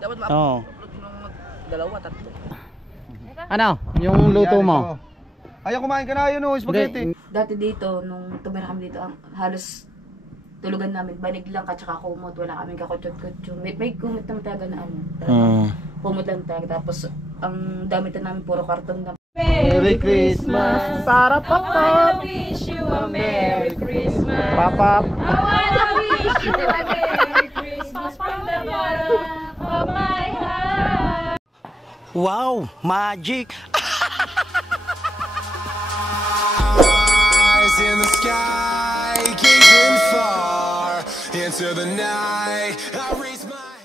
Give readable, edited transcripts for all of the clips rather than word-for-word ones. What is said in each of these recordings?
Dapat ma-upload ng dalawa, tatlo. Ano? Yung luto mo? Ayaw kumain ka na yun o, spaghetti. Dati dito, nung tumira kami dito, halos tulugan namin, banig lang ka tsaka kumot, wala kaming kakutsot-kutsot. May kumot naman talaga na ano. Kumot lang talaga. Tapos, ang damit na namin, puro karton na. Merry Christmas! Para papa! I wish you a Merry Christmas. Papa! I wanna wish you a Merry Christmas from the bottom of my heart. Wow! Magic! Eyes in the sky, gazing far into the night. I raise my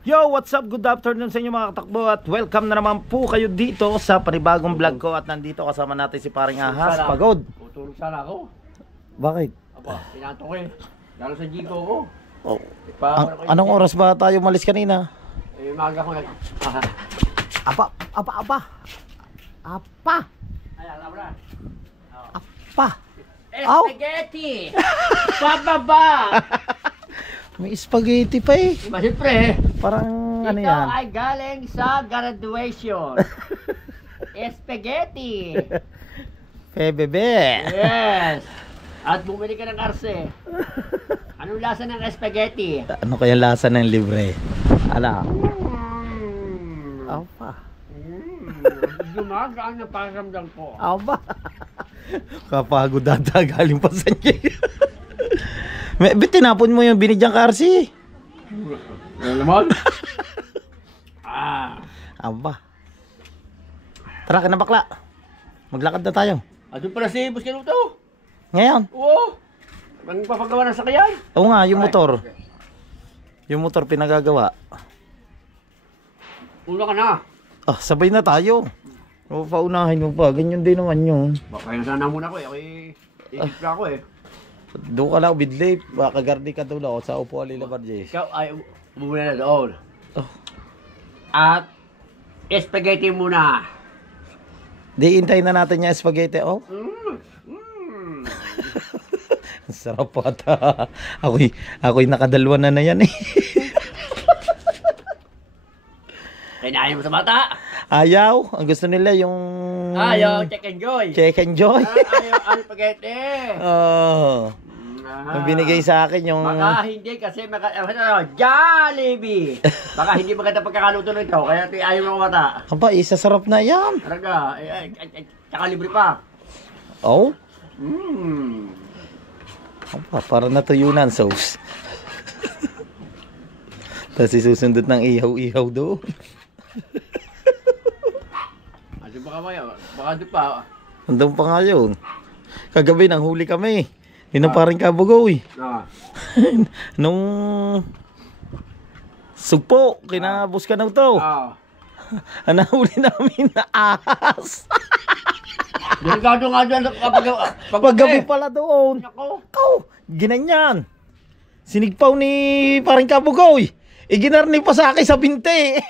Yo! What's up? Good afternoon sa inyo mga katakbo at welcome na naman po kayo dito sa panibagong vlog ko at nandito kasama natin si Paring Ahas. Pagod! Tutulog sana ako. Bakit? Aba, tinato ko eh. Lalo sa Gigo ko. Oh. Anong oras ba tayo umalis kanina? Eh, maaga ko nag... Apa! Ay, alam mo na. Apa! Spaghetti! Pababa! May spaghetti pa eh. Diba, siyempre, Parang ano ikaw yan? ay galing sa graduation. Spaghetti! Bebe! Yes! At bumili ka ng arse. Anong lasa ng spaghetti? Ano kaya lasa ng libre? Ala. Apa. Gumagaan na pakiramdam ko. Aba. Kapagod data galing pa sa inyo. May tinapon mo yung binidyang karsi. Ano naman? Aba. Tara ka na bakla. Maglakad na tayo. Doon pala si Buscanuto. Ngayon. Oo. Ang papagawa ng sakyan. Oo nga, yung motor. Yung motor pinagagawa. Una ka na. Sabay na tayo. O, paunahin mo pa. Ganyan din naman yun. Baka yun sana muna ko eh. Ako'y iisip na ako eh. Doon ka lang, bidlip. Baka gardi ka doon ako sa upo alila Barjes. Ikaw ay umuwi na doon. Oh. At spaghetti muna. Di, hintayin na natin yung spaghetti. Oh. Sarap po ata. Ako'y nakadalwa na yan eh. Kinain mo sa bata. Ayaw. Ang gusto nila yung... Ayaw, check and joy. Check and joy. Ayaw, spaghetti. Oh. Ang binigay sa akin yung... Baka hindi kasi Jollibee. Baka hindi maganda pagkakaluto nito. Kaya ayaw mo bata. Aba, isa sarap na yan. Talaga. Tsaka libre pa. Oh. Aba, parang natuyunan sauce. Tapos isusundot ng ihaw-ihaw doon. Baka doon pa. Andun pa nga yun. Kagabi nang huli kami. Yun ang parang kabugoy. Nung sugpo, kinabos ka na ito. Ang nahuli namin na ahas. Delikado nga dyan Paggabi pala doon. Kau, ginanyan. Sinigpaw ni parang kabugoy. Iginarni pa sa akin sa binte.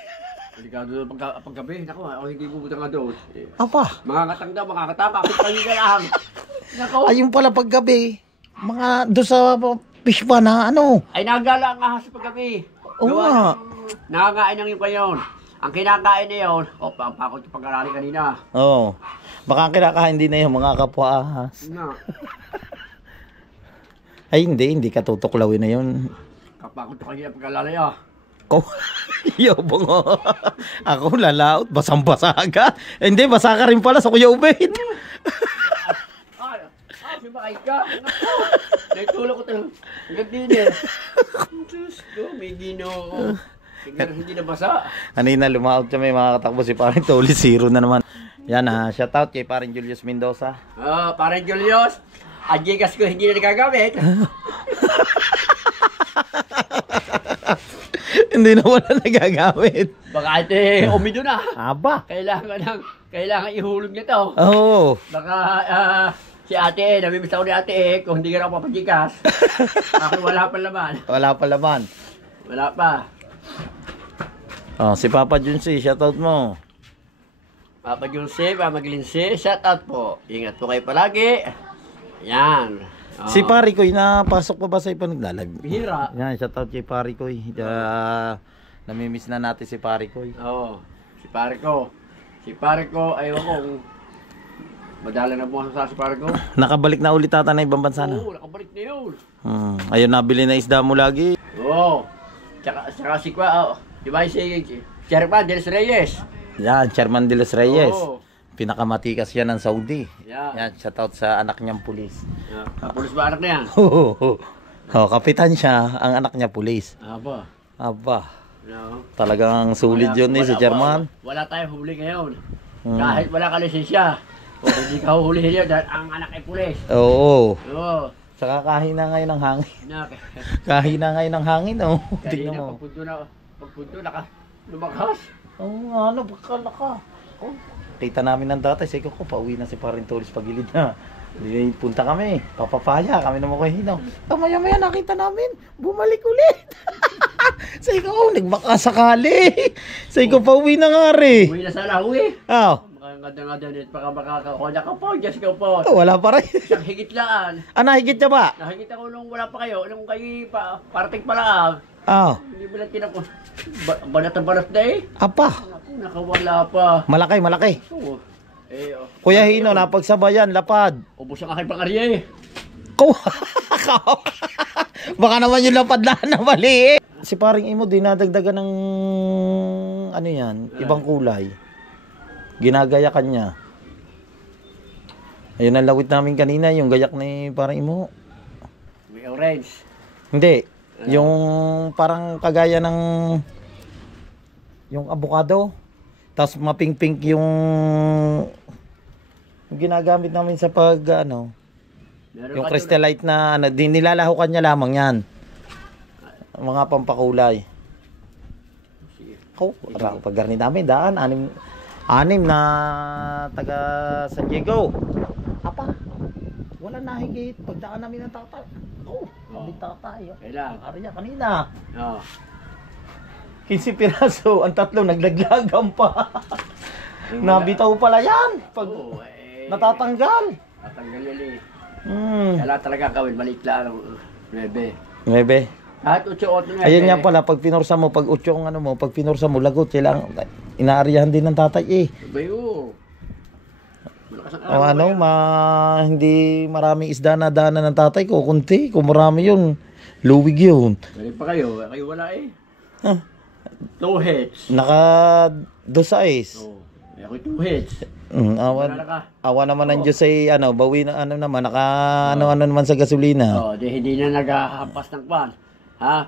Delikado paggabi. Naku, ako hindi pupunta nga doon. Apa? Makakatang daw, makakatama. Ako kayo na lang. Naku. Ayun pala paggabi. Mga doon sa fish pa na ano. Ay, nagala ang ahas sa paggabi. Oo nga. Nakakain ng yung kayon. Ang kinakain na yun, pakot yung pag-arali kanina. Oo. Baka ang kinakain din na yung mga kapwa ahas. Na. Ay hindi katutuklawin na yun. Kapakot yung kanina pag-arali ah. Ko, yobong ako lalaot, basang-basa ka. Hindi, basa ka rin pala sa Kuya Ubed. Sumakay ka. Naitulog ko talaga. Hanggang din eh. Diyos ko, may ginoo. Tingnan hindi na basa. Kanina lumaot kami mga katakbo si Paring Toli, 0 na naman. Yan shout out kay Paring Julius Mendoza. Paring Julius. Ang Gcash ko hindi na nagagamit. Hindi na wala nagagamit. Baka ito umido na. Aba. Kailangan ihulog nito. Oo. Baka si ate namimiss ako ni ate kung hindi ka na papag-Gcash. Ako wala pa laman. Wala pa laman. Wala pa. Si Papa Junsi, shout out mo. Papa Jose, Mama Glinse, shout out po. Ingat po kayo palagi. Yan. Si Pari Koy, napasok pa ba sa ipanaglalag? Bihira. Yan, shout out kay Pari Koy. Namimiss na natin si pare ko. Oo. Si pare ko. Si pare ko, ayaw ko kung madala na buwan sa si pare ko. Nakabalik na ulit ata na ibang bansa na. Oo, nakabalik na yun. Ayun, nabili na isda mo lagi. Oo. Tsaka si Kwa, di ba si Chairman Del Reyes? Yan, Chairman de los Reyes. Oo. Pinakamatikas yan ng Saudi. Yan. Yan, shoutout sa anak niyang pulis. Pulis ba anak na yan? Kapitan siya, ang anak niya pulis. Aba. Aba, No. talagang sulit yun si Chairman. Wala tayong huli ngayon. Kahit wala ka lisensya. O hindi ka huhulihin yun dahil ang anak ay pulis. Oo. Oo. Saka kahina ngayon ng hangin. Nak. Kahina ngayon ng hangin, oh. Tingnan Kanina mo. pagpunto na lumakas. Oo, ano, bakala ka. Oh. Kita namin ng data, sige ko, pauwi na si Paring Tolis pagilid na. Hindi punta kami, papapaya kami na mga hinaw. Maya-maya nakita namin, bumalik ulit. Sige ko, nagbaka sakali. Sige ko, pauwi na nga rin. Uwi na sana, uwi. Oh. Makangada dito, baka makakakuha ka po, Diyos ko po. Wala pa rin. Siyang higit laan. Higit niya ba? Nakikita ko nung wala pa kayo, nung kayo parating pa lang. Oh. Hindi mo lang tinapos. Banat na banat na eh. Apa? Naku, nakawala pa. Malaki. Oo. Kuya Hino, napagsabayan, lapad. Ubus ang aking pangarya eh. Baka naman yung lapad na mali eh. Si Paring Imo, dinadagdagan ng ano yan, ibang kulay. Ginagayakan niya. Ayun ang lawit namin kanina, yung gayak ni Paring Imo. May orange. Hindi, yung parang kagaya ng yung avocado. Tapos mapink-pink yung ginagamit namin sa pag ano, yung crystallite na ano, nilalahukan niya lamang yan. Mga pampakulay. Paggarni namin, daan, anim na taga San Diego. Apa? Wala nahigit. Pagdaan namin ng tatay. Sabi tatay. Kailan? Arya kanina. Oo. 15 piraso, ang tatlo naglaglagan pa. Nabitaw pala yan. Pag natatanggal. Natanggal yun eh. Kailangan talaga gawin, maliit lang. 9. Kahit 8-8 Ayan nga pala, pag pinorsa mo, pag 8 ang ano mo, pag pinorsa mo, lagot, kailangan, inaaryahan din ng tatay eh. Bayo. Malakas ang O hindi maraming isda na dana ng tatay ko, kunti, kung marami yun, luwig yun. Balik pa kayo wala eh. Huh? 2 heads. Naka 2 size. Oo. Ako 2 heads. Awa naman ng Diyos ay bawi na naman, ano naman sa gasolina. Hindi na naghahampas ng kwan. Ha?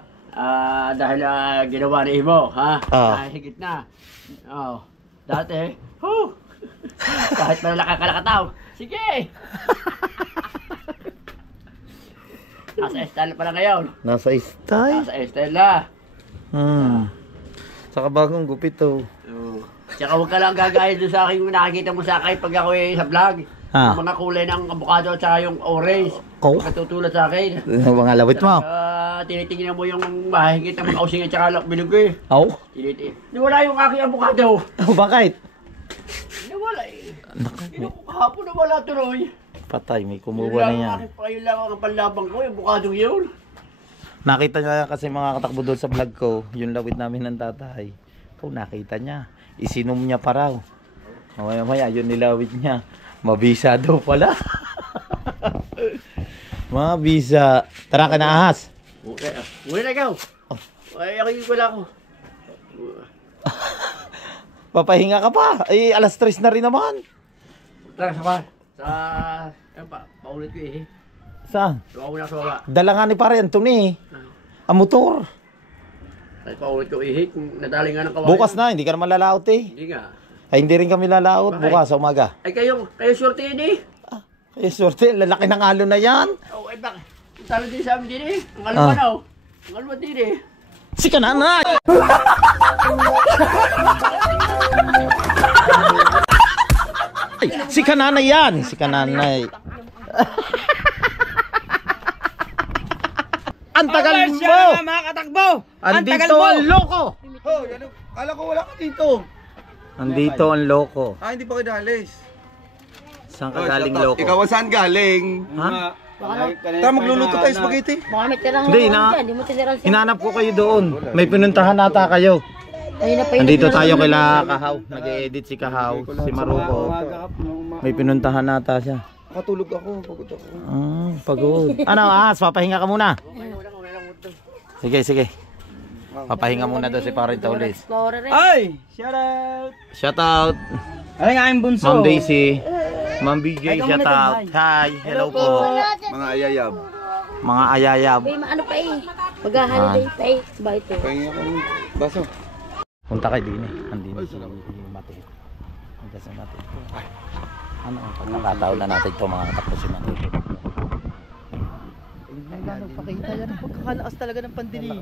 Dahil ginawa ni Ibo, ha? Higit na. Dati, kahit na nakakalakataw. Sige! Nasa Estela pala ngayon. Nasa istay? Nasa Estela. Saka bagong gupit to. Tsaka huwag ka lang gagaya doon sa akin nakikita mo sa akin pag ako sa vlog. Yung mga kulay ng avocado at saka yung orange. Katutulad sa akin. Mga lawit mo. Tinitingnan mo yung mahigit ng mga ausing at saka bilog eh. Nawala yung aking avocado. Bakit? Nawala eh. Kahapon nawala tuloy. Patay, may kumuha na yan. Yun lang ang panlabang ko, yung avocado yun. Nakita niya kasi mga katakbo doon sa vlog ko, yung lawit namin ng tatay. Nakita niya. Isinom niya pa raw. Maya yun nilawit niya. Mabisa daw pala. Mabisa. Tara ka na ahas. Uwi na ikaw. Ay, wala ko. Papahinga ka pa. Ay, alas 3 na rin naman. Tara, paulit ko eh. Saan? Tumawa na sa baba. Dala nga ni pare Anthony. Ang motor. Ay, paulit ko eh. Nadali nga ng kawayan. Bukas na, hindi ka naman lalaot eh. Hindi nga. Ay, hindi rin kami lalaot. Bakit? Bukas sa umaga. Ay, kayo swerte yun eh. Ay, sorte. Lalaki ng alon na yan. Ay, bakit? Talo din sa amin din eh. Ang alaman ako. Ang alaman din eh. Si kananay! Si kananay yan! Si kananay. Ang tagal mo! Mga katakbo! Andito ang loko! Kala ko wala ka dito. Andito ang loko. Hindi pa kayo dalis. Saan ka galing loko? Ikaw saan galing? Ha? Tara, magluluto tayo spaghetti. Baka may tirang Hindi, hindi mo tinirang siya. Hinanap ko kayo doon. May pinuntahan nata kayo. Ayun na pa yun. Nandito tayo kila Kahaw. Nag-edit si Kahaw, si Maruko. May pinuntahan nata siya. Nakatulog ako, pagod ako. Pagod. Ano, papahinga ka muna. Sige, sige. Papahinga muna daw si Parintolis. Explorer eh. Ay! Shout out! Shout out. Ano nga yung bunso? Ma'am Daisy. Ma'am BJ, shout out. Hi, hello po. Mga ayayab. Mga ayayab. May ano pa eh. Mag-holiday pa eh. Ba ito? Pahingi ako ng baso. Punta kay Dini. Andini si Mate. Andiyan si Mate. Ano ang pagkakataon na natin ito mga katakbo si Mate. Pakita yan. Pagkakalakas talaga ng pandini.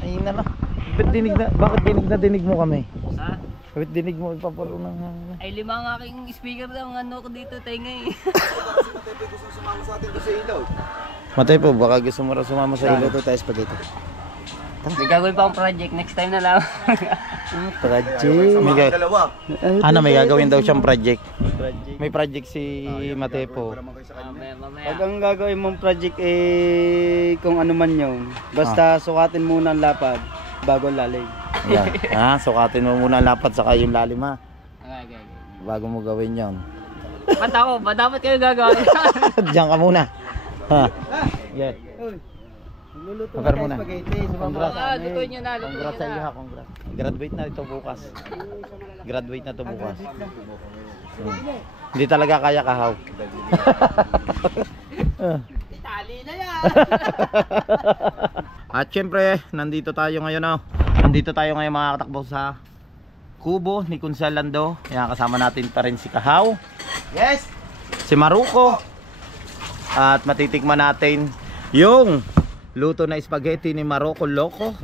Ay na lang. Bakit dinig mo kami? Ha? Bakit dinig mo ipaparo ng... Ay, 5 ang aking speaker ng ano ko dito, tenga eh. Matay po, baka gusto mo rin sumama sa ilo. Luto tayo spaghetti. May gagawin pa akong project, next time na lang. Project. Dalawa. May gagawin daw siyang project. May project si Matepo. Mamaya. Pag ang gagawin mong project kung ano man yun, basta sukatin muna ang lapad bago lalim. Yan. Sukatin mo muna ang lapad saka yung lalim ha. Okay. Bago mo gawin yon. Ba't ako? Ba't dapat kayo gagawin? Diyan ka muna. Ha. Yeah. Luluto Cover muna. spaghetti. Congrats. Lutuin nyo na, lutuin Congrats nyo sa iyo na. ha. Congrats. Graduate na ito bukas. Graduate na ito bukas. Hindi talaga kaya Kahaw. Itali na yan! At syempre, nandito tayo ngayon Nandito tayo ngayon mga katakbo sa kubo ni Kunsel Lando. Yan, kasama natin pa rin si Kahaw. Yes! Si Maruko. At matitikman natin yung luto na spaghetti ni Maruko Loco.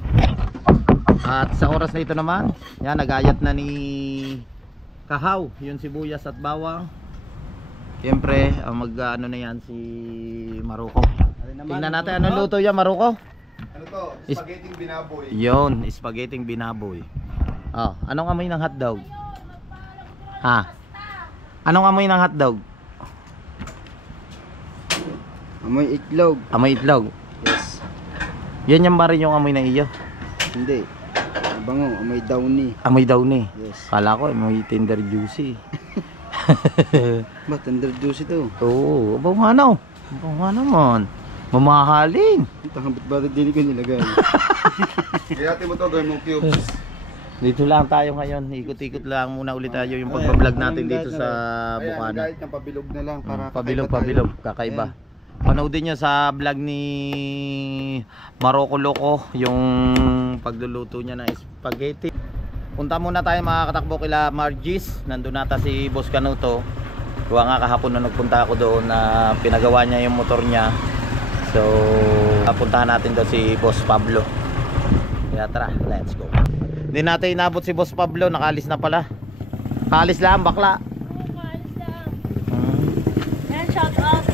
At sa oras na ito naman, yan, nagayat na ni Kahaw yung sibuyas at bawang. Siyempre, mag-ano na yan si Maruko. Tingnan natin anong luto yan, Maruko. Ano to? Spaghetti binaboy. Yon, spaghetti binaboy. Anong amoy ng hotdog? Ha? Anong amoy ng hotdog? Amoy itlog. Amoy itlog. Yes. Yan yung ba rin yung amoy ng iyo? Hindi. Bango, amoy downy. Amoy daw ni. Yes. Kala ko amoy tender juicy. Ba, tender juice ito. Oo, bawano. Bawano naman. Mamahalin. Takambit ba din ko nilagay? Kaya mo to, gawin mong cubes. Dito lang tayo ngayon. Ikot-ikot lang muna ulit tayo yung pagbablog natin dito sa Bukana. Kahit ng pabilog na lang para Pabilog, kakaiba. Panoodin nyo sa vlog ni Maruko Loco yung pagluluto niya ng spaghetti. Punta muna tayo mga katakbo kila Margis. Nandun nata si Boss Canuto. Kuha nga kahapon na nagpunta ako doon na pinagawa niya yung motor niya. So, puntahan natin daw si Boss Pablo. Kaya tara, let's go. Hindi natin inabot si Boss Pablo, nakalis na pala. Kaalis lang, bakla. Yan, shout out.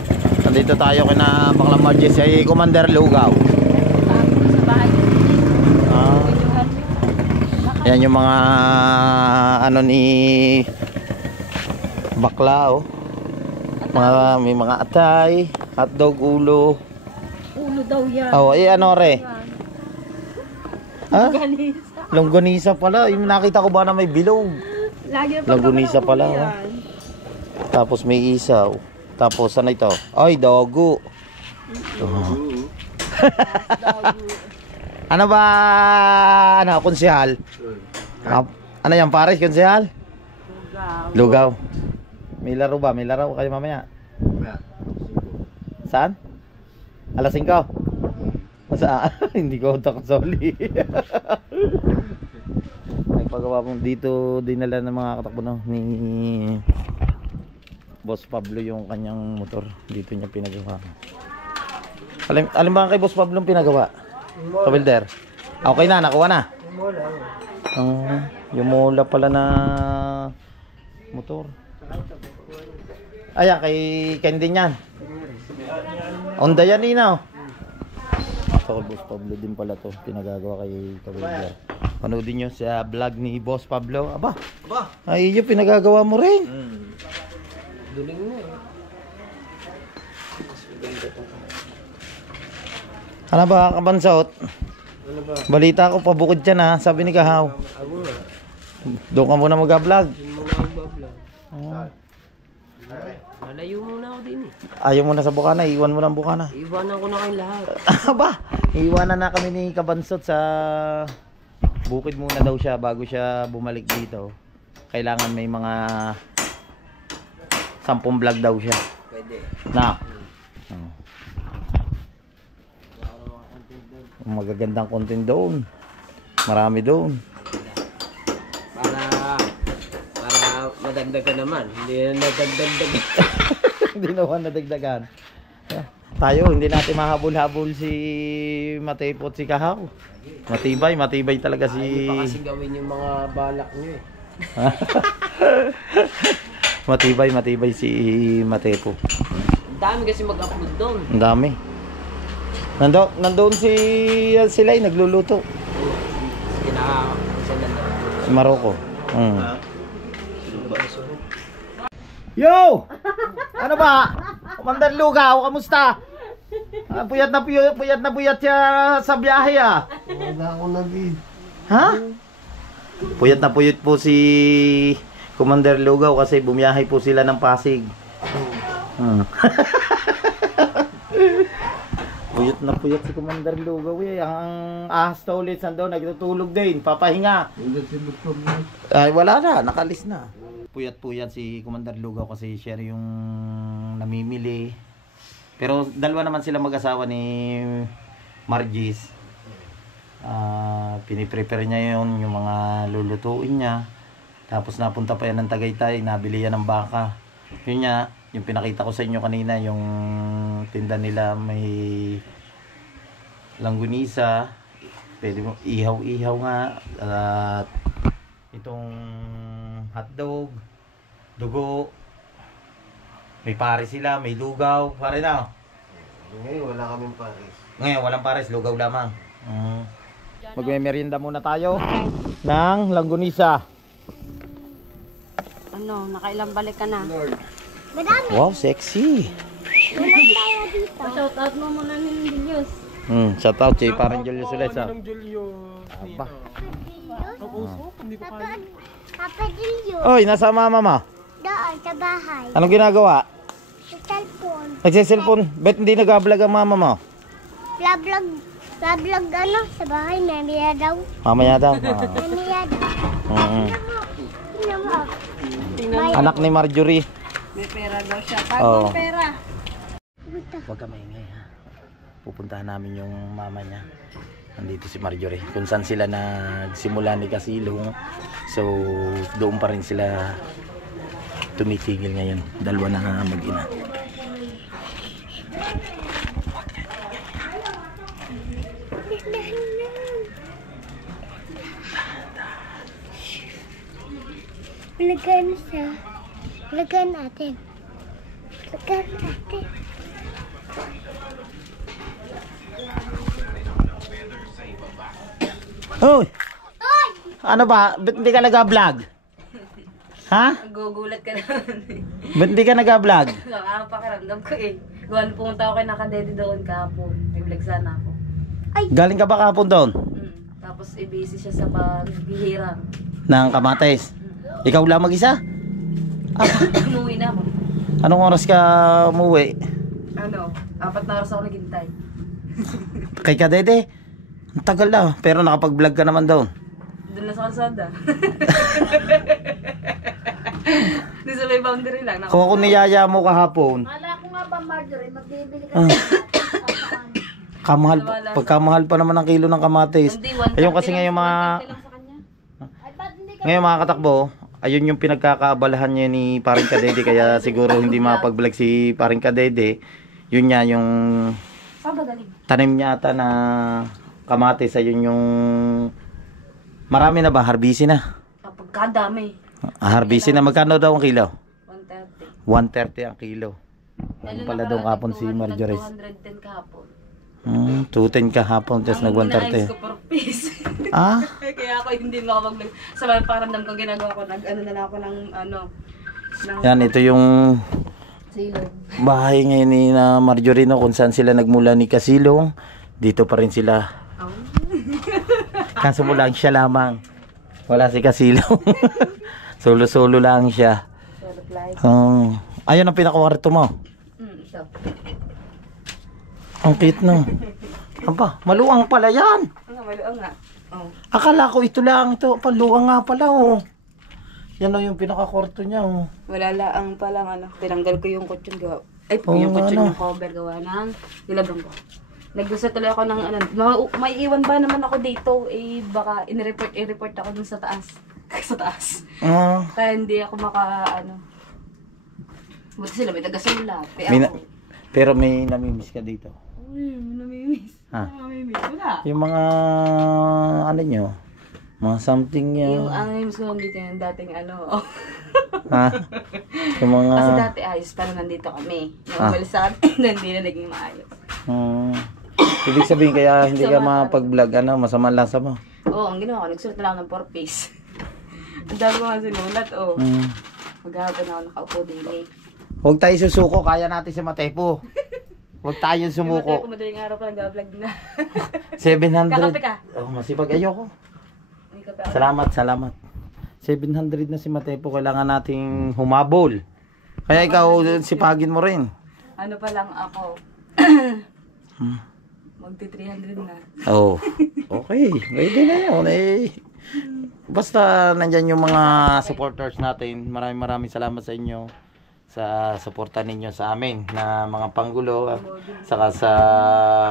Nandito tayo kina Bakla Margis ay Commander Lugaw. Sa bahay. Yan yung mga ano ni bakla may mga atay, hotdog, ulo. Ulo daw yan. Ano re? Ha? Ganisa. Longganisa pala. Yung nakita ko ba na may bilog? Lagi na Longganisa pala. Tapos may isaw. Tapos ano ito? Ay, dogo. Ano ba? Ano, konsehal? Ano yan, Paris, konsehal? Lugaw. May laro ba? May laro kayo mamaya? Saan? Alas 5? Saan? Hindi ko takasoli. Nagpagawa mo dito, dinala ng mga katakbo ni Boss Pablo yung kanyang motor. Dito niya pinagawa. Alam ba kay Boss Pablo yung pinagawa? Kabilder. Okay na, nakuha na. Yung mola pala na motor. Ayan, kay Ken yan. Onda yan, Inaw. So, Boss Pablo din pala to. Pinagagawa kay Kabilder. Panoodin nyo sa vlog ni Boss Pablo. Aba, ay yung pinagagawa mo rin. Ano ba, kabansot? Balita ko, pabukod dyan ha, sabi ni Kahaw. Doon ka muna mag-vlog. Malayo muna ako din eh. Ayaw mo na sa Bukana, iwan mo na ang Bukana. Iwanan ko na kayong lahat. Aba, iwanan na kami ni Kabansot sa bukid muna daw siya bago siya bumalik dito. Kailangan may mga 10 vlog daw siya. Pwede. Na. Magagandang content doon. Marami doon. Para madagdag ka naman. Hindi na nadagdag. Hindi naman nadagdagan. Tayo, hindi natin mahabol-habol si Matepo at si Kahaw. Matibay talaga si... Hindi pa kasi gawin yung mga balak nyo eh. matibay si Matepo. Ang dami kasi mag-upload doon. Ang dami. Nandoon sila ay nagluluto. Si Maroko. Yo! Ano ba? Commander Lugaw, kamusta? Puyat na siya sa biyahe ah. Wala ako nag-i. Ha? Puyat na puyat po si Commander Lugaw kasi bumiyahe po sila ng Pasig. Puyat na puyat si Commander Lugaw eh. Ang ahas na ulit sandaw, nagtutulog din, papahinga. Ay wala na, nakalis na. Puyat si Commander Lugaw kasi siya yung namimili. Pero dalawa naman sila mag-asawa ni Margis. Piniprepare niya yung mga lulutuin niya. Tapos napunta pa yan ng Tagaytay, nabili yan ng baka. Yun niya, yung pinakita ko sa inyo kanina, yung tinda nila may langgunisa, pwede mo ihaw nga, at itong hotdog, dugo, may pares sila, may lugaw, pare na. Ngayon wala kaming pares. Ngayon walang pares, lugaw lamang. Magme-merienda muna tayo ng langgunisa. Ano, nakailang balik ka na? Wow, sexy. Shout out mo muna ni Julius. Shout out kay parang Julius ulit sa. Aba. Papa Dilio, Oy, nasa mama mo? doon sa bahay. Anong ginagawa? Sa cellphone. Nagsiselfon. Bet hindi nag-vlog ang mama mo? Vlog ano, sa bahay, namiya daw. Mamaya daw. Namiya daw. Tingnan mo. Anak ni Marjorie. May pera daw siya. Oo. Bagong pera. Huwag ka maingay ha. Pupuntahan namin yung mama niya. Nandito si Marjorie. Kung saan sila nagsimula ni Kasilong. So doon pa rin sila tumitigil ngayon. Dalawa na mag-ina. Lagan siya. Lagan natin. Lagan natin. Hoy! Ano ba? Ba't hindi ka nag-vlog? Ha? Gugulat ka naman eh. Ba't hindi ka nag-vlog? Nakakapakiramdam ko eh. Gawan pumunta ako kay Nakadede doon kahapon. May vlog sana ako. Galing ka ba kahapon doon? Tapos busy siya sa paghihirang. Ng Kamates? Ikaw lang mag-isa? Umuwi na ako. Anong oras ka umuwi? 4 na oras ako naghintay. Kay Kadede? Ang tagal na. Pero nakapag-vlog ka naman doon. Doon na sa kalsada. Doon sa may boundary lang. Kung ako niyaya mo kahapon, Kala ko nga ba, Marjorie, magbibili ka kamahal, pagkamahal pa naman ang kilo ng kamatis. Ayun kasi ngayon mga katakbo, ayun yung pinagkakaabalahan niya ni Paring Kadede, kaya siguro hindi mapag-vlog si Paring Kadede. Yun niya yung tanim niya ata na kamatis, ayun yung marami na ba? Harbisi na? Pagkadami. Harbisi na. Magkano daw ang kilo? 130. 130 ang kilo. Ano pala daw kapon si Marjorie? 210 kahapon. 210 kahapon, tapos nag 130. Ang ko per piece. Ah? Kaya ako hindi makapag-vlog. Sa mga paramdam ko ginagawa ko, nag-ano na lang ako ng Yan, ito yung silog. bahay ngayon ni na Marjorie, no, kung saan sila nagmula ni Kasilong. dito pa rin sila. Oh. Kaso mo lang siya lamang. Wala si Kasilaw. Solo-solo lang siya. Solo flight. Ayun ang pinakwarto mo. Ito. Ang cute no. Aba, maluwang pala yan. Maluang nga. Oh. Akala ko ito lang. Ito, paluwang nga pala oh. Yan o yung pinakakwarto niya oh. Wala laang palang ano. Tinanggal ko yung kutsyon gawa. Ay, Oo, yung kutsyon ano. yung cover gawa ng nilabang ko. Naggusto tuloy ako ng ano. May iwan ba naman ako dito? Eh, baka i-report ako dun sa taas. Sa taas. Kaya hindi ako ano. Buti sila, may taga-sulat. Pero may namimiss ka dito. Uy, namimiss. Ha? Namimiss. Wala. Yung mga ano nyo, mga something nyo. Yung namimiss ko lang dito yung dating ano. Ha? Yung mga... Kasi dati ayos pa na nandito kami. Yung umalis sa amin, hindi na naging maayos. Ibig sabihin kaya hindi ka mapag-vlog, ano, masama lang sa mo. Oo, ang ginawa ko, nagsulat na lang ng 4-piece. Ang dami ko nga sinulat, oh. Maghapon ako nakaupo din. Huwag tayo susuko, kaya natin si Matepo. Huwag tayo sumuko. Yung madaling araw pa nag-vlog na. 700. Kakape ka? Oh, masipag ayoko. May kape ako. Salamat. 700 na si Matepo, kailangan nating humabol. Kaya ikaw, sipagin mo rin. Ano pa lang ako? Magti 300 na. Oh, okay. Pwede na yun eh. Basta nandyan yung mga supporters natin. Maraming salamat sa inyo sa suporta ninyo sa amin na mga panggulo saka sa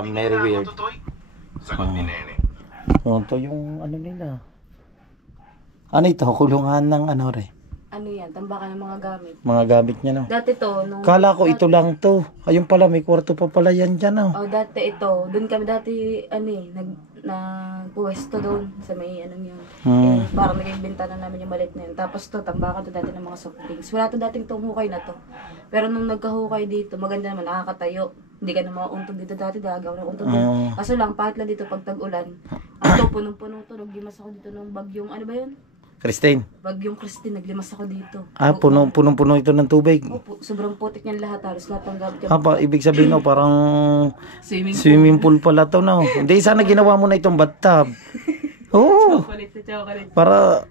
Mary Weird. Ito yung ano nila. Ano ito? Kulungan ng ano re? Ano yan? Tambakan ng mga gamit. Mga gamit niya no? Dati to, nung... Kala ko ito lang to. Ayun pala, may kwarto pa pala yan dyan no? Oh, dati ito. Doon kami dati, nagpuwesto doon sa may anong yun. Eh, parang naging bintana namin yung malit na yun. Tapos to, tambakan to dati ng mga soft drinks. Wala to dating tong hukay na to. Pero nung nagkahukay dito, maganda naman, nakakatayo. Hindi ka na mauntog dito dati, dagaw na untog doon. Kaso lang, pahit lang dito pag tag-ulan. Ito, punong-punong to. Naglimas ako dito ng bagyong, ano ba yun? Christine? Bagyong Christine, naglimas ako dito. Punong-puno ito ng tubig. Opo, sobrang putik niyan lahat. Halos lahat ng gamit. Ibig sabihin no, parang Swimming swimming pool pala to no. Hindi, sana ginawa mo na itong bathtub. Oo. Chocolate. Para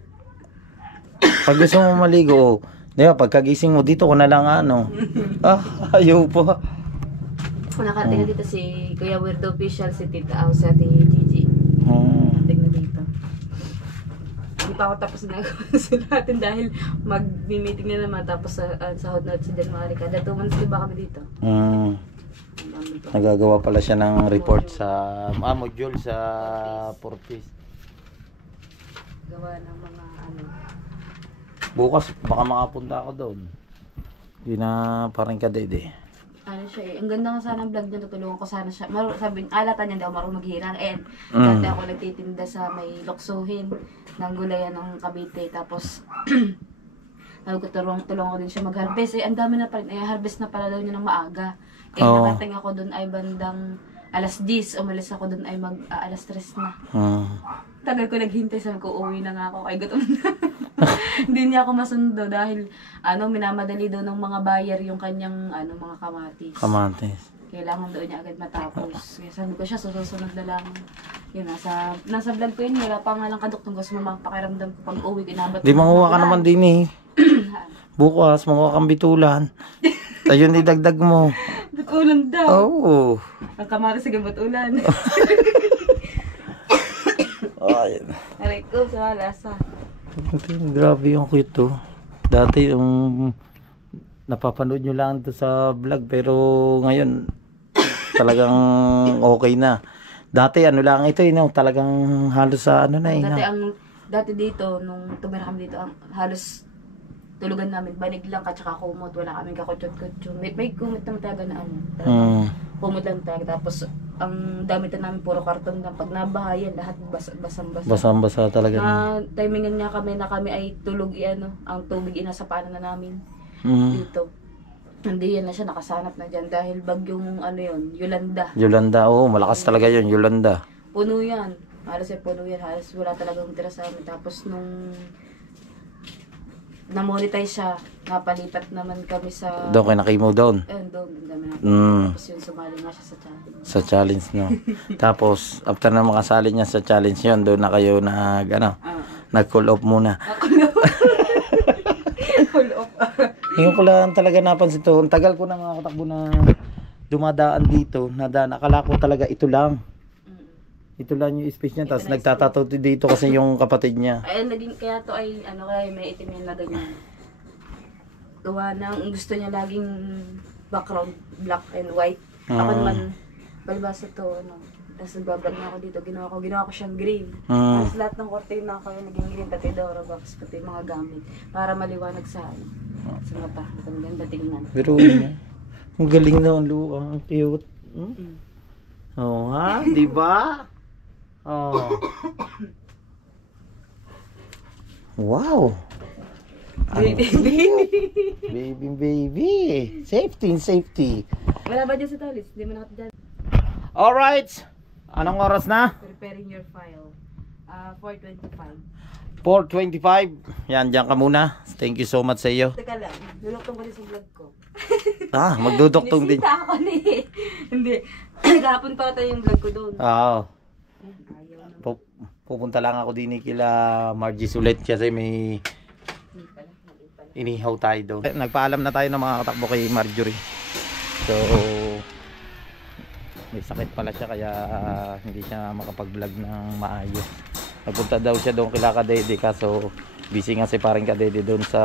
pag gusto mo maligo, di ba, pagkagising mo dito ko na lang ano. Ayaw pa. Nakarating dito si Kuya Weirdo Official, si Tita Au, si Ate Gigi. Tingnan dito. Hindi pa ako tapos na natin dahil mag-meeting na naman tapos sahod na si January. Kada 2 months diba kami dito? Nagagawa pala siya ng report sa module sa Portis. Gawa ng mga ano. Bukas baka makapunta ako doon. Hindi na parang kadede. Ano siya eh. Ang ganda nga sana ng vlog niya. Tutulungan ko sana siya. Sabi niya, alata niya daw marunong maghirang. And dati ako nagtitinda sa may loksuhin ng gulayan ng Cavite. Tapos tulungan ko din siya mag-harvest. Eh, ang dami na pa rin. Harvest na pala daw niya ng maaga. Eh, nakating ako doon ay bandang alas 10. Umalis ako doon ay alas 3 na. Tagal ko naghintay. Sabi ko, uwi na nga ako. Ay, gutom na. Hindi niya ako masundo dahil minamadali daw ng mga buyer yung kanyang mga kamatis. Kailangan daw niya agad matapos. Kaya sabi ko siya, susunod na lang. Yun, nasa vlog ko yun. Wala pa nga lang kaduktong gusto mo pakiramdam ko pag uwi. Di manguha ka naman din eh. Bukas, manguha kang bitulan. Ayun, idagdag mo. Bitulan daw. Oo. Ang kamatis sige bitulan. Ayun. Aray ko, sa lasa. Grabe yung cute to. Dati napapanood nyo lang ito sa vlog pero ngayon talagang okay na. Dati ano lang ito talagang halos sa Dati dito nung tumira kami dito halos tulugan namin banig lang at saka kumot, wala kaming kakutsot-kutsot. May kumot lang talaga na kumot lang talaga. Tapos ang damit na namin puro karton lang. Pag nabahayan lahat basang-basa. Basang-basa talaga na. Timingan nga kami na kami ay tulog ang tubig inasa paanan na namin dito. Hindi yan na siya nakasanap na dyan dahil bagyong Yolanda. Yolanda, malakas talaga yun, Yolanda. Puno yan. Halos puno yan. Halos wala talagang tira sa amin. Tapos nung na-monetize siya. Napalipat naman kami sa... Doon kayo nakimo doon. Doon, dami natin. Tapos yun, sumali nga siya sa challenge. Sa challenge, no? Tapos, after na makasali niya sa challenge yun, doon na kayo nag-call off muna. Call off. Ngayon ko lang talaga napansin to. Ang tagal ko na mga katakbo na dumadaan dito. Nakala ko talaga ito lang. Ito lang yung space niya. Tapos nagtatato dito kasi yung kapatid niya. Ay, naging, kaya to ay, kaya may itim yan na ganyan. Gawa ng gusto niya laging background black and white. Ako naman, balbasa to, Tapos nagbablog na ako dito, ginawa ko siyang green. Tapos lahat ng cortina ko yung naging green, pati Dora box, pati mga gamit. Para maliwanag sa mata. Ang ganda tingnan. Pero, ang galing na ang luwa. Ang cute. Oo ha? Diba? Oh. Wow. Baby. Safety. Wala ba dyan sa toilet? Hindi mo nakatid dyan. Alright. Anong oras na? Preparing your file. 4:25. 4:25. Yan, dyan ka muna. Thank you so much sa iyo. Teka lang, luluktong ko din sa vlog ko. Magduduktong din. Nisita ako Hindi. Gahapon pa tayo yung vlog ko doon. Oo. Pupunta lang ako din kila Margie ulit kasi may inihaw tayo doon. Nagpaalam na tayo ng mga katakbo kay Marjorie. So, may sakit pala siya kaya hindi siya makapag-vlog ng maayos. Nagpunta daw siya doon kila Kadede kaso busy nga si paring Kadede doon sa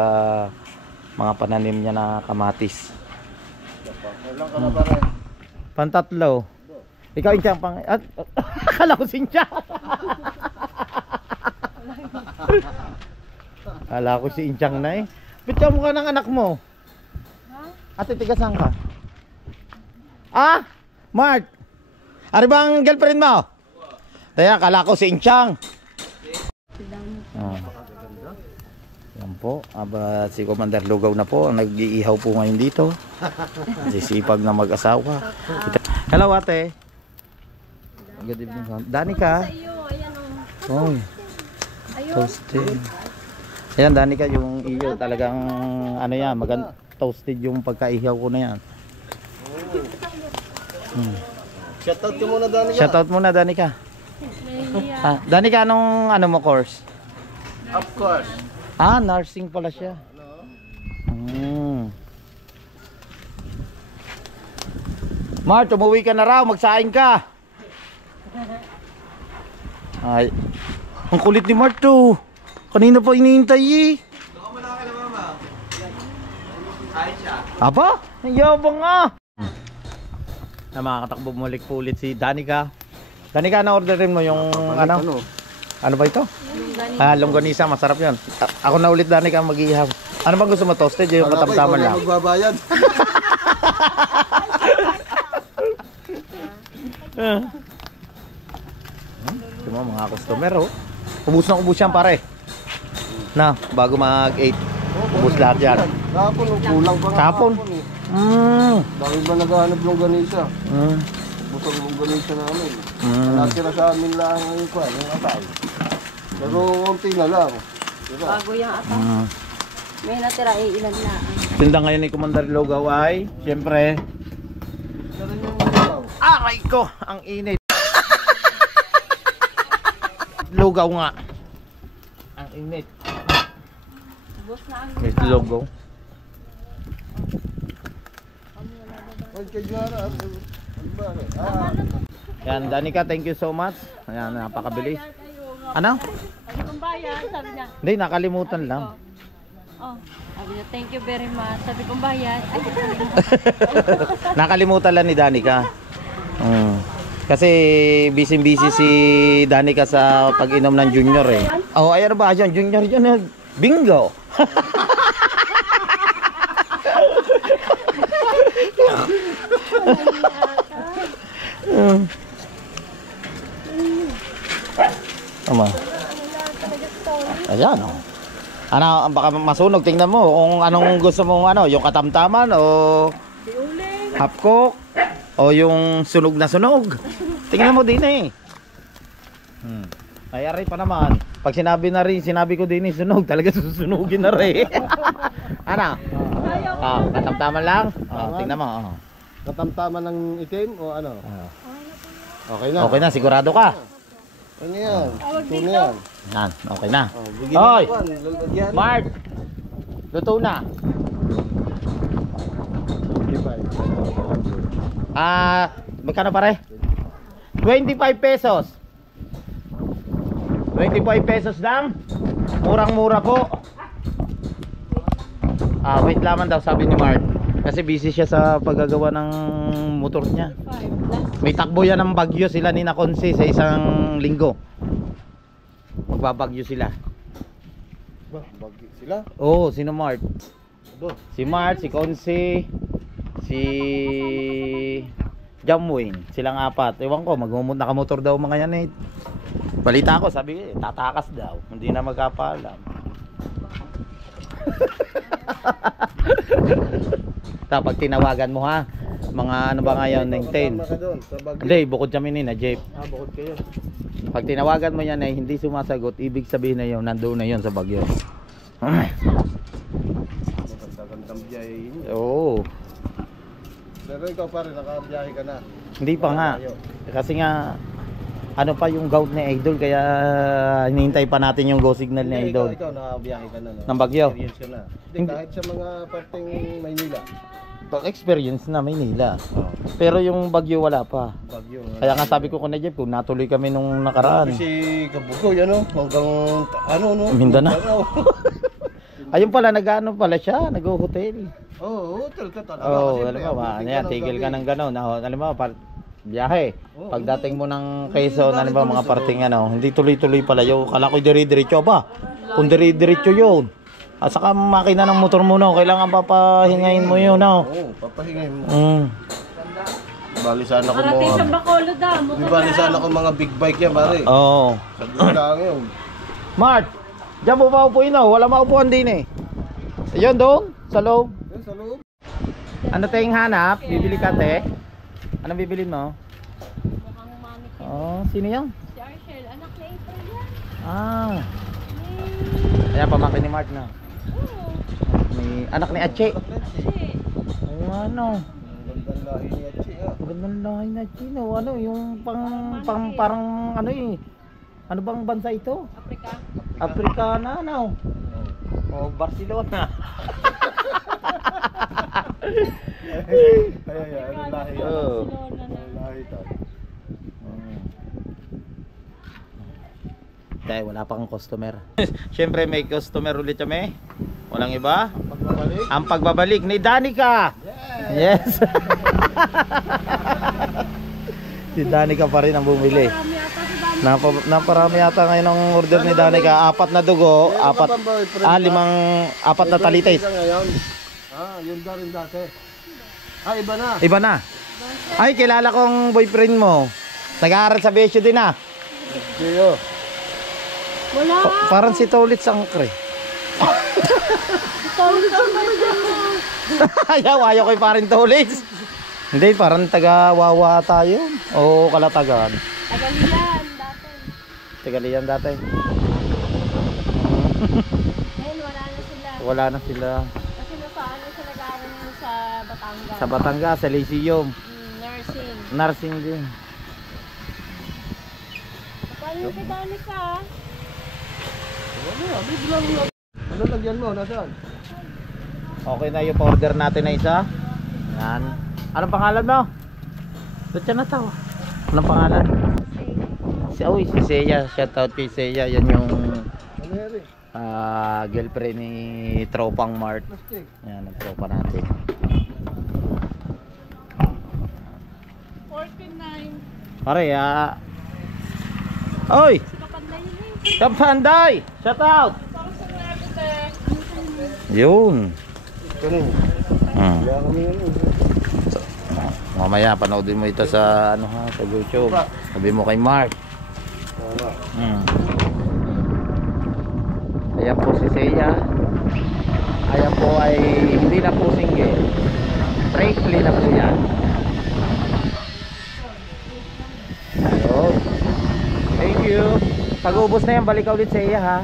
mga pananim niya na kamatis. Pantatlo. Ikaw yung siyang pang... Akala ko siya. Akala ko si Inchang na eh. Bitya mo ka ng anak mo. Ate, tigasan ka. Mark. Ano bang girlfriend mo? Kaya akala ko si Inchang. Yan po. Si Commander Lugaw na po. Nag-iihaw po ngayon dito. Sisipag na mag-asawa. Hello ate. Good evening. Danica. Oh. Toasted. Ayan, Danica, yung iyo talagang toasted yung pagkaihaw ko na yan. Shoutout ka muna, Danica. Shoutout muna, Danica. Danica, anong mo course? Of course. Nursing pala siya. Mart, umuwi ka na raw, magsaing ka. Ay, ang kulit ni Mart to. Kanina pa iniintay eh. Baka malaki na mama. Ay siya. Aba, ang yabang na mga katakbo, bumalik po ulit si Danica. Danica, na-orderin mo yung ano ba ito? Longganisa, masarap yun. Ako na ulit, Danica, mag-iihaw. Ano bang gusto mo, toasted? Yung katamtaman lang. Magbabayad. Ito mga customer, ubus na ubus yan pare. Na, bago mag-8, ubus lahat yan. Kapon, kulang pa nga. Kapon? Bakit ba naghahanap ng ganisa? Busog ng ganisa namin. Natira sa amin lang yung atay. Pero konti na lang. Diba? Bago yung atay. May natira, ilan na. Tinda ngayon ni Commander Lugaw ay, siyempre, aray ko, ang init. Lugaw nga. Ang init. May logo. Yan, Danica, thank you so much. Ayan, napakabilis. Ano? Sabi kong bayan, sabi niya. Hindi, nakalimutan lang. Sabi niya, thank you very much. Sabi kong bayan. Nakalimutan lang ni Danica. Kasi busy si Danica sa pag-inom ng junior eh. Oh, ayan ba yan? Junior yun. Bingo! Tama. Ayan. Ano, baka masunog. Tingnan mo kung anong gusto mong yung katamtaman o half cook o yung sunog na sunog. Tingnan mo din eh. Ay, aray pa naman. Pag sinabi ko din sunog, talaga susunugin na rin. Ano? Katamtaman lang? Tingnan mo. Katamtaman ng itim o ano? Okay na. Okay na, sigurado ka? Ano yan? Ito na yan. Yan, okay na. Bigyan Hoy! mo yan, lalagyan. Mark! Luto na. Magkano pare? 25 pesos. 25 pesos lang. Murang-mura po. Wait lamang daw, sabi ni Mark. Kasi busy siya sa paggagawa ng motor niya. May takbo yan ng Bagyo sila ni Nakonsi sa isang linggo. Magbabagyo sila. Bagyo sila? Oo, sino Mark? Si Mark, si Konsi, si Jamwin. Silang apat. Ewan ko, nakamotor daw mga yan eh. Balita ko, sabi tatakas daw. Hindi na magkapaalam. Tapos tinawagan mo ha. Mga ano ba ngayon, 19? Hindi, bukod kami ni na Jeep. Bukod kayo. Pag tinawagan mo yan ay hindi sumasagot, ibig sabihin na yun, nandoon na yun sa Bagyo. Magandang biyahe yun. Oo. Pero ikaw pare, nakabiyahe ka na. Hindi pa nga. Kasi nga, ano pa yung gout ni Idol, kaya hinihintay pa natin yung go signal ni Idol. Ikaw nakabiyahe ka na. No? Ng Bagyo. Experience ka na. Hindi, kahit sa mga parteng Maynila. Experience na Maynila. Pero yung Bagyo wala pa. Bagyo. Kaya nga sabi ko kung Jeff, kung natuloy kami nung nakaraan. Kasi Kabugoy, ano? Hanggang, ano, no? Mindanao. Ayun pala, nag-ano pala siya, nag-hotel. Hotel ka talaga. Oo, alam mo ba, tigil ka ng gano'n. Alam mo, biyahe. Pagdating mo ng Quezon, alam mo, mga parting ano, hindi tuloy-tuloy pala yun. Kala ko dire-diretso ba? Kung dire-diretso yun. At saka makina ng motor mo, no? Kailangan papahingayin mo yun, no? Oo, papahingayin mo. Bali sana ko Parating mga... sa Bacolod ah. Di bali sana ko mga big bike yan, pare. Oo. Sabi lang yun. Mart, diyan mo paupuin, no? Wala maupuan din eh. Yun doon, sa loob. Yan, sa loob. Ano tayong hanap? Bibili ka, te? Anong bibilin mo? Oh, sino yan? Si Arshel, anak ni April yan. Ayan, pamangkin ni Mark na. May anak ni Ache. Oh, ano? Gandang lahi ni Achi, ah. Gandang lahi na Chino. Ano, yung parang ano eh. Ano bang bansa ito? Africa. Africana, ano? Oh, Barcelona. Ano lahi yan? Oh. Ano lahi ito? Dahil wala pang customer. Siyempre may customer ulit kami. Walang iba. Ang pagbabalik ni Danica. Yes. Si Danica pa rin ang bumili. Naparami yata ngayon ang order ni Danica. 4 na dugo, 4 na talites. Yun na rin dati. Iba na. Iba na. Ay, kilala kong boyfriend mo. Nag-aaral sa BSU din ah. Diyo. Wala. Parang si Tolit Sangkre. Ayaw ko yung parang Tolit. Hindi, parang taga-wawa tayo. O Kalatagan. Tagalian dati. Tagalian dati. Ngayon wala na sila. Wala na sila. Kasi nasa ano siya nag-aaral sa Batangas. Sa Batangas, sa Lyceum. Nursing. Nursing din. Paano kay Danica? Ano lagyan mo? Nasaan? Okay na yung order natin na isa. Yan. Anong pangalan mo? Ba't siya natawa? Anong pangalan? Si Seiya. Shoutout kay Seiya. Yan yung girlfriend ni Tropang Mart. Yan, ang tropa natin. 49. Pare, Oy! Kapanday! Shout out! Yun. Mamaya panoodin mo ito sa ano ha, sa YouTube. Sabi mo kay Mark. Ayan po si Seiya. Ayan po ay hindi na po single. Strictly na po yan. Ayun. Thank you. Pag ubos na yan, balik ka ulit sa iya ha.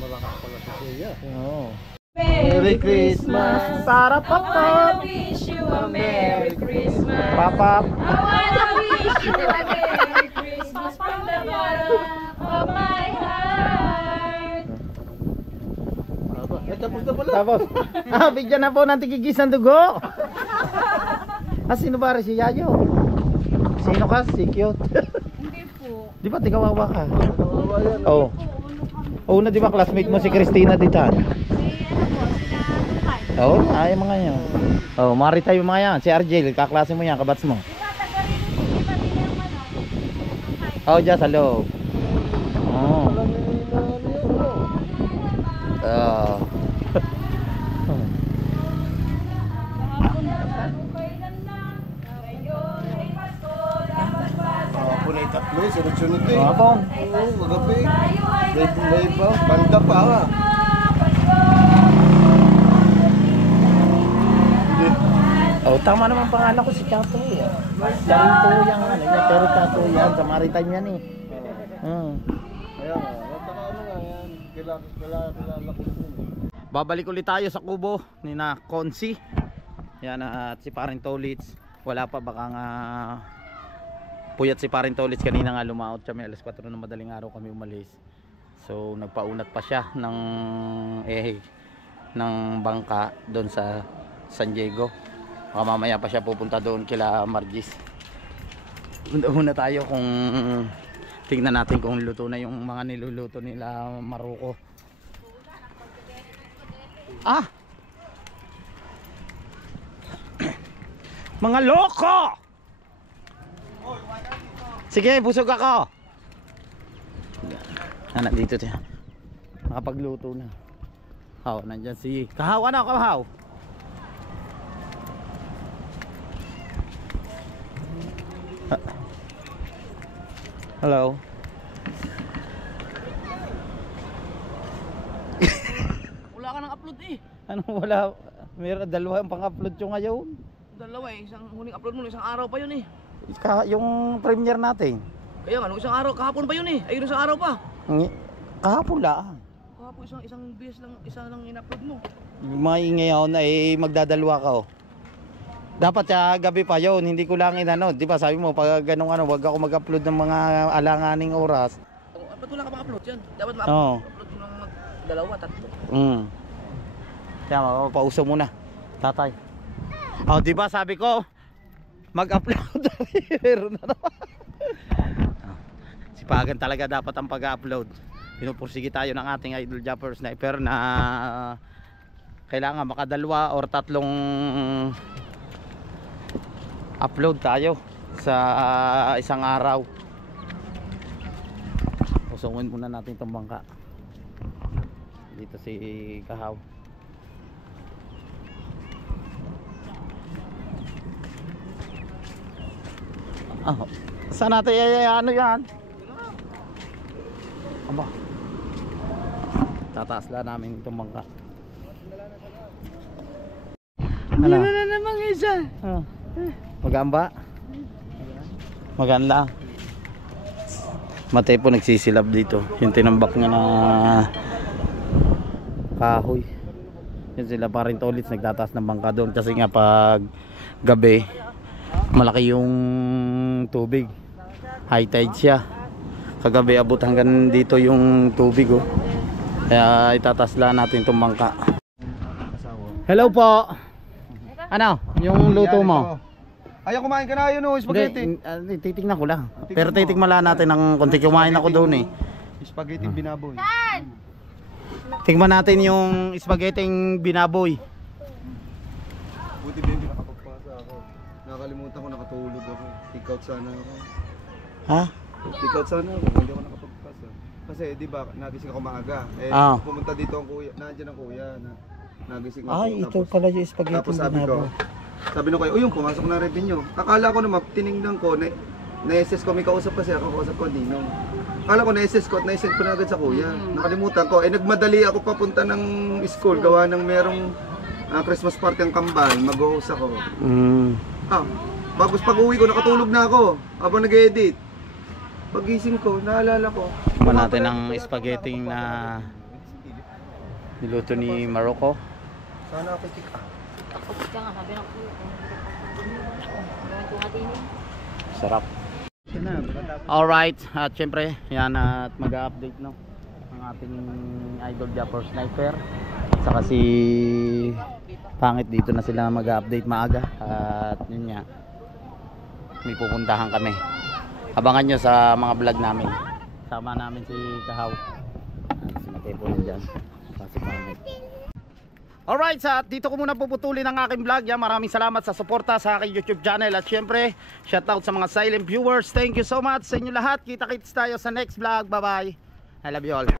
Malakas pala si Kuya. Oo. Merry Christmas. Para I wanna wish you a Merry Christmas. Papap. I wanna wish you a Merry Christmas from the bottom of my heart. Tapos na pala. Tapos, bigyan na po ng tigigis ng dugo. Sino ba rin si Yayo? Sino ka? Si Cute? Hindi po. Di ba tigawawa ka? Oo. Oo na, di ba classmate mo si Christina Ditan? Oo, ay mga yan. Oo, marita yung mga yan. Si Argel, kaklase mo yan, kabats mo. Oo, dyan sa loob. Oo. Hapon ay tatlo, sunod-sunod eh. Hapon. Oo, magabi. May iba, banda pa ha. Oh, tama naman pangalan ko si Chato eh. Charito yung ano niya, pero Chato yan, sa maritime yan eh. Kaya nga, ano nga yan, kilala ko yun. Babalik ulit tayo sa kubo ni na Konsi. Yan at si Paring Tolits. Wala pa, baka nga puyat si Paring Tolits, kanina nga lumaot kami, alas 4 ng madaling araw kami umalis. So nagpaunat pa siya ng ng bangka doon sa San Diego. Baka mamaya pa siya pupunta doon kila Margis. Una tayo kung tingnan natin kung luto na yung mga niluluto nila Maruko. Mga loko! Sige, busog ako. Anak dito siya. Nakapagluto na. Nandyan si Kahaw. Ano, Kahaw? Hello. Wala ka nang upload eh. Ano wala? Meron dalawa yung pang-upload yung ngayon. Dalawa eh. Isang huling upload mo, isang araw pa yun eh. Yung premiere natin. Kaya nga, isang araw, kahapon pa yun eh. Ayun, isang araw pa. Kahapon lang. Kahapon, isang beses lang, isa lang in-upload mo. Yung mga ingay ako na magdadalwa ka oh. Dapat gabi pa yun, hindi ko lang inano. Di ba sabi mo, pag ganun wag ako mag-upload ng mga alanganing oras. Ba't wala ka pang-upload yan? Dapat ma-upload mo ng dalawa, tatlo. Kaya mapauso muna, tatay. Di ba sabi ko, mag-upload. Meron na naman. Sipagan talaga dapat ang pag-upload. Pinupursige tayo ng ating idol Japper Sniper na kailangan makadalwa or tatlong upload tayo sa isang araw. Usungin muna natin itong bangka. Dito si Kahaw. Saan natin ano yan? Aba, tataas lang namin itong bangka. Ano? na namang isa. Magamba? Maganda. Matay po nagsisilab dito. Yung tinambak nga na kahoy. Yan sila Paring Tolits nagtataas ng bangka doon. Kasi nga pag gabi malaki yung tubig. High tide siya. Kagabi abot hanggang dito yung tubig oh. Kaya itataas lang natin itong bangka. Hello po. Ano? Yung luto mo? Ayaw, kumain ka na yun spaghetti. Hindi, titignan ko lang. Pero titignan lang natin ng konti. Kumain ako doon eh. Spaghetti binaboy. Tingnan natin yung spaghetti binaboy. Buti baby nakapagpasa ako. Nakakalimutan ko, nakatulog ako. Take out sana ako. Ha? Take out sana ako, hindi ako nakapagpasa. Kasi di ba, nagising ako maaga. Pumunta dito ang kuya, nandiyan ang kuya. Nagising ako. Ay, ito pala yung spaghetti tapos sabi ko, yung pumasok na revenue. Akala ko naman, tinignan ko, na-SS ko, may kausap kasi ako, kausap ko, Dinong. Akala ko na-SS ko at na-send ko na agad sa kuya. Nakalimutan ko, nagmadali ako papunta ng school, gawa ng merong Christmas party ang Kambal, mag-host ako. Bagos pag-uwi ko, nakatulog na ako habang nag-edit. Pagising ko, naalala ko. Kumain natin ng spaghetti na niluto ni Marocco. Sana ako kika. Sarap. Alright, at syempre, yan at mag-update no ang ating idol Japper Sniper. Saka si Pangit dito na sila mag-update maaga. At yun nga, may pupuntahan kami. Abangan nyo sa mga vlog namin. Sama namin si Kahaw. At si Matepo nandyan. Saka si Pangit. Alright, sa dito ko muna puputulin ang aking vlog. Maraming salamat sa suporta sa aking YouTube channel. At syempre, shoutout sa mga silent viewers. Thank you so much sa inyo lahat. Kita-kits tayo sa next vlog. Bye bye. I love you all.